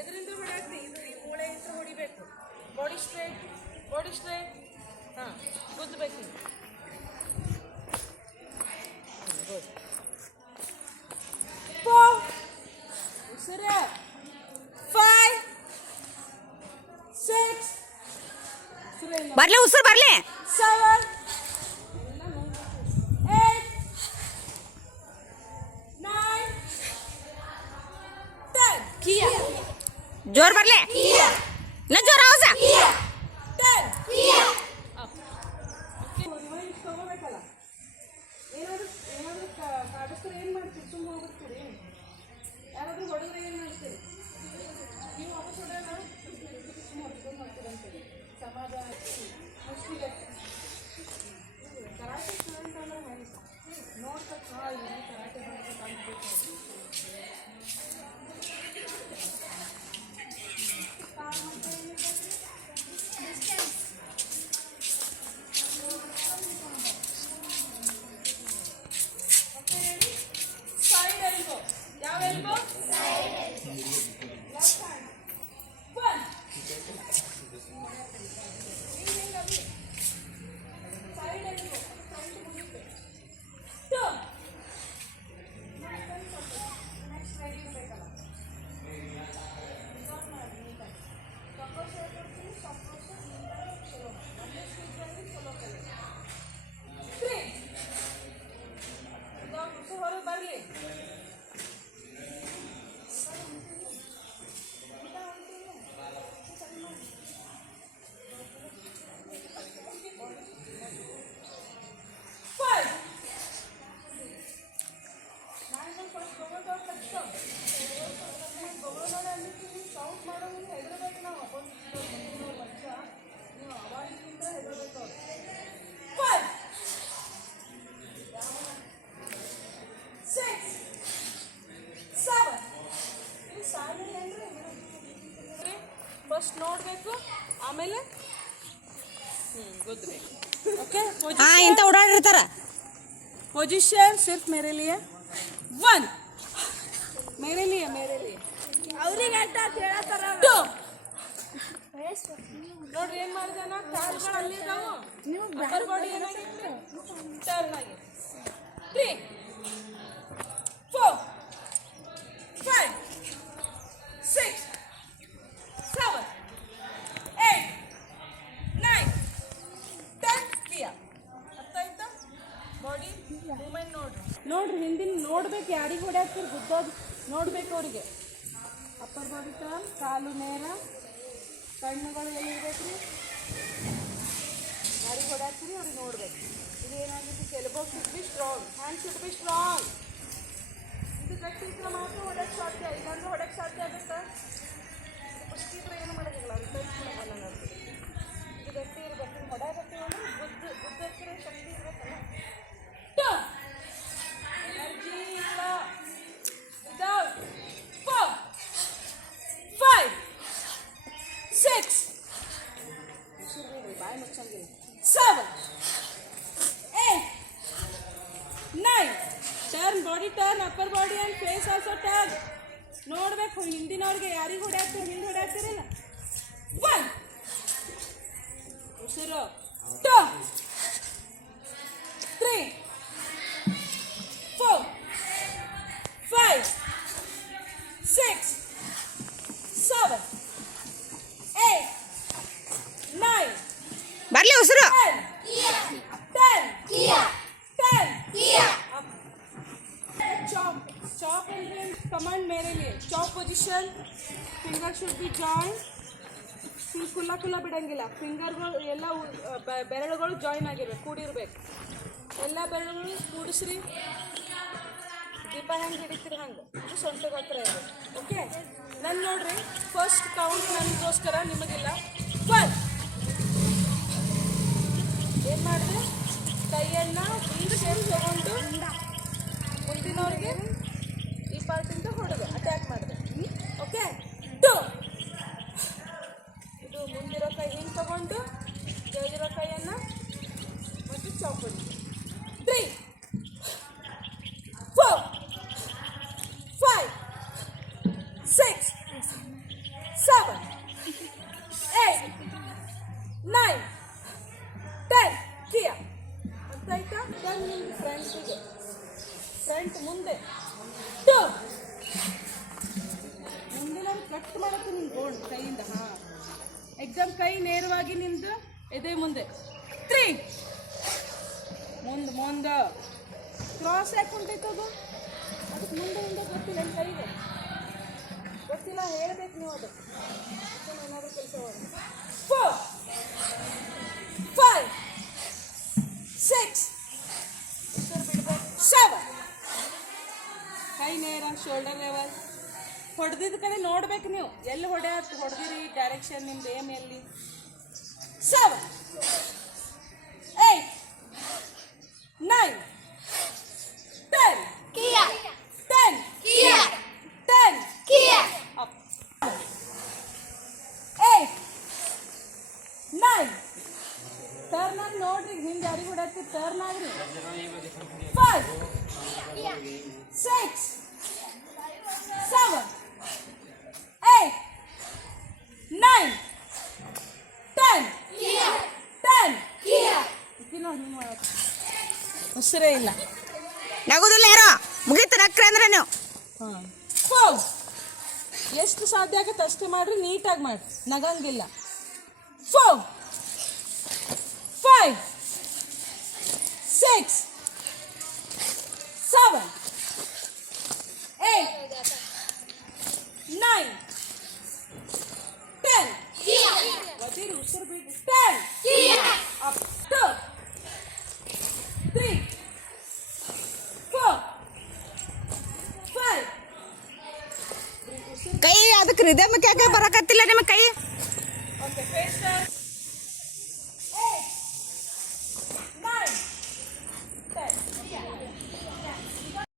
ಎದರಿಂದ ಹೊಡೆಯಾಕ್ತಿ ಇದು ಈ ಮೂಳೆ ಹತ್ರ ಹೊಡಿಬೇಕು. ಬಾಡಿ ಸ್ಟ್ರೇಟ್ ಹಾಂ ಗುದ್ದಬೇಕು. ಗುಡ್. ಉಸಿರೇ 5 6 ಬರ್ಲೆ ಉಸಿರು ಬರ್ಲೆ 7 8 9 10 किया जोर ಬರ್ಲೆ ना जोर आवाज 10 किया ಅಪ್. ರಿವೈಂಡ್ ತಗೋಬೇಕಲ್ಲ. ಏನಾದರೂ ಕಾಡಿಸ್ತಾರೆ ಏನು ಮಾಡ್ತೀರಿ? ಸುಮ್ಮನೆ ಹೋಗ್ತೀರಿ? ಯಾರಾದರೂ ಹೊಡೆದ್ರೆ ಏನು ಮಾಡ್ತೀರಿ? ನೀವು ವಾಪಸ್ ಹೊಡೆಯೋಣ ಸುಮ್ಮನೆ ಹೊಡ್ಕೊಂಡು ಮಾಡ್ತೀರಂತೀರಿ. ಸಮಾಜ ಮುಷ್ಟಿಗೆ ಕರಾಟೆ ಸ್ಟೂಡೆಂಟ್ ಅಂದ್ರೆ ಹೇಳಿ ನೋಡ್ತಾ ಕರಾಟೆ ಬರೋದು ಕಾಣ್ಬೇಕು. Side elbow. ಯಾವ elbow? Left hand. 1 Side elbow. Front ಮುಗಿಬೇಕು. 2 Next ready ಇರಬೇಕಲ್ಲ. ರಿಸಾರ್ಟ್ ಮಾಡಿ ನೀಟಾಗಿ. ಸಪೋಸ್ ಹೇಳ್ಕೊಡ್ತೀನಿ. ಸಪೋಸ್ ಚಲೋ ಒಂದೇ ಸ್ಪೀಡ್ನಲ್ಲಿ ಚಲೋ ಕಲಿ. 3 ಇದಾಗ ಉಸು ಹೊರಗೆ ಬರಲಿ. ಸೌಟ್ ಮಾಡೋ ಹೆದರ್ಬೇಕು ನಾವು. ವರ್ಷ ನೀವು ಅವಾಗಿಂತ ಹೆದರ್ಬೇಕು. 5 6 7 ಇದು ಸಾಲಿ ಅಂದರೆ ಫಸ್ಟ್ ನೋಡಬೇಕು, ಆಮೇಲೆ ಗೊತ್ತಬೇಕು. ಓಕೆ ಹಾ ಇಂತ ಓಡಾಡಿರ್ತಾರ. पोजीशन सिर्फ मेरे लिए 1 मेरे लिए ಅವ್ರಿಗೆ ಅಂತ ಹೇಳತಾರ. 2 ನೋಡ್ರಿ ಏನು ಮಾಡಿದಾನ ಕಾಲುಗಳು ಅಲ್ಲಿದಾವು. ಅಪ್ಪರ್ ಬಾಡಿ ಏನಾಗಿತ್ತು ಟರ್ನ್ ಆಗಿದೆ. 3 4 5 6 7 8 9 10 ಕ್ಲಿಯರ್. ಅರ್ಥ ಆಯ್ತಾ? ಬಾಡಿ ಮೂಮೆಂಟ್ ನೋಡ್ರಿ ಹಿಂದಿನ ನೋಡ್ಬೇಕು. ಯಾರಿಗೆ ಹೊಡ್ಯಾಕ್ತಿರಿ ಗುದ್ದೋದು ನೋಡ್ಬೇಕು ಅವ್ರಿಗೆ. ಅಪ್ಪರ್ ಬಾಡಿ ಟರ್ನ್, ಕಾಲು ನೇರ, ಕಣ್ಣುಗಳು ಎಲ್ಲಿರ್ಬೇಕು ರೀ? ಯಾರಿಗೆ ಹೊಡ್ಯಾಕ್ತಿರಿ ಅವ್ರಿಗೆ ನೋಡ್ಬೇಕು. ಇದು ಏನಾಗಿದೆ? Elbow should be strong, hand should be strong. ಇದು ಗಟ್ಟಿ ಇದ್ರೆ ಮಾತ್ರ ಹೊಡಕ್ಕೆ ಸಾಧ್ಯ, ಇಲ್ಲಾಂದ್ರೆ ಹೊಡಕ್ಕೆ ಸಾಧ್ಯ ಆಗುತ್ತಾ? ಪುಷ್ಟಿ ಇದ್ರೆ ಏನು ಮಾಡೋದಿಲ್ಲ, ಅದು ಕಲ್ತ್ಕೊಳ್ಳೋಲ್ಲ. ಇದು ಗಟ್ಟಿ ಇರಬೇಕು. ಹೊಡಾಕತ್ತೀವಿ ಅಂದ್ರೆ ಗುದ್ದಕ್ಕಿರೋ ಶಕ್ತಿ ಇರಬೇಕಲ್ಲ. ಎನರ್ಜಿ ಇಲ್ಲ. ವಿದೌಟ್ 4 5 6 ಬಾಯಿ ಮುಚ್ಚಂಗಿಲ್ಲ 7 8 9 turn body turn, upper body and face also turn. ನೋಡ್ಬೇಕು ಹಿಂದಿನವ್ರಿಗೆ ಯಾರಿಗೆ ಹೊಡ್ಯಾಕ್ತೀರಿ, ಹಿಂದೆ ಹೊಡ್ಯಾಕ್ತಿರಲ್ಲ. 1 ಉಸಿರು 2 3 4 5 6 7 8 9 ಬರ್ಲೆ ಉಸಿರು 10 चॉप एंड कमांड मेरे लिए. Chop position, finger should be joint. Full ಕುಲ್ಲ ಬಿಡಂಗಿಲ್ಲ. ಫಿಂಗರ್ಗಳು ಎಲ್ಲ ಬೆರಳುಗಳು ಜಾಯಿನ್ ಆಗಿರ್ಬೇಕು, ಕೂಡಿರ್ಬೇಕು. ಎಲ್ಲ ಬೆರಳುಗಳು ಕೂಡಿಸ್ರಿ. ದೀಪ ಹೆಂಗೆ ಹಿಡಿತೀರಿ ಹಂಗೆ ಇದು ಸೊಂಟದ ಹತ್ರ ಇರಬೇಕು. ಓಕೆ ನನ್ನ ನೋಡ್ರಿ ಫಸ್ಟ್ ಕೌಂಟ್ ನನಗೋಸ್ಕರ, ನಿಮಗಿಲ್ಲ. 1 ಏನು ಮಾಡಿದೆ? ಕೈಯನ್ನು ಈ ಶೇಪ್ ತಗೊಂಡು ಮುಂದಿನವ್ರಿಗೆ ಈ ಪಾರ್ಟಿಂದ ಹೊಡೆದು ಅಟ್ಯಾಕ್ ಮಾಡಿದೆ. ಓಕೆ 2 ಇದು ಮುಂದಿರೋ ಕೈ ಹಿಂಗೆ ತಗೊಂಡು ಕೆಳಗಿರೋ ಕೈಯನ್ನು ಮತ್ತು ಚೌಕಡಿ. 3 4 5 6 ಕೈಯಿಂದ ಹಾಂ ಎಕ್ದಮ್ ಕೈ ನೇರವಾಗಿ ನಿಂದು ಎದೆ ಮುಂದೆ 3 ಮುಂದೆ ಕ್ರಾಸ್ ಯಾಕೆ ಹೊಂಟೈತದು ಅದಕ್ಕೆ ಮುಂದೆ ಗೊತ್ತಿಲ್ಲ ನನ್ನ ಕೈಗೆ ಗೊತ್ತಿಲ್ಲ ಹೇಳ್ಬೇಕು ನೀವು ಅದು ಏನಾದರೂ ಕೆಲಸ ಮಾಡಿ 4 5 6 7 ಕೈ ನೇರ ಶೋಲ್ಡರ್ ಲೆವೆಲ್ ಹೊಡೆದಿದ್ದ ಕಡೆ ನೋಡ್ಬೇಕು ನೀವು ಎಲ್ಲಿ ಹೊಡೆದಿರಿ ಡೈರೆಕ್ಷನ್ ನಿಮ್ದು ಏಮ್ ಎಲ್ಲಿ 7 8 9 10 up 8 9 ಟರ್ನ್ ಆಗಿ ನೋಡ್ರಿ ಹಿಂದೆ ಯಾರಿಗೆ ಹೊಡತ್ತಿ ಟರ್ನ್ ಆಗ್ರಿ 5 6 7 8 9 10 ನೋಡಿ ಉಸಿರೇ ಇಲ್ಲ ನಗುದಿಲ್ಲ ಯಾರೋ ಮುಗೀತು ನಕ್ರೆ ಅಂದ್ರೆ ನೀವು ಹಾಂ ಫೋರ್ ಎಷ್ಟು ಸಾಧ್ಯ ಆಗುತ್ತೆ ಅಷ್ಟೇ ಮಾಡ್ರಿ ನೀಟಾಗಿ ಮಾಡಿ ನಗಂಗಿಲ್ಲ 4 5 6 7 8 9 10 ಒದಿರಿ ಉಸಿರು ಬಿಡಿ 10 ಅಪ್ 2 3 4 5 ಕೈ ಅದಕ್ಕೆ ಹೃದಯಕ್ಕೆ ಯಾಕೆ ಬರಕತ್ತಿಲ್ಲ ನಿಮ್ಮ ಕೈ ಓಕೆ ಫೇಸ್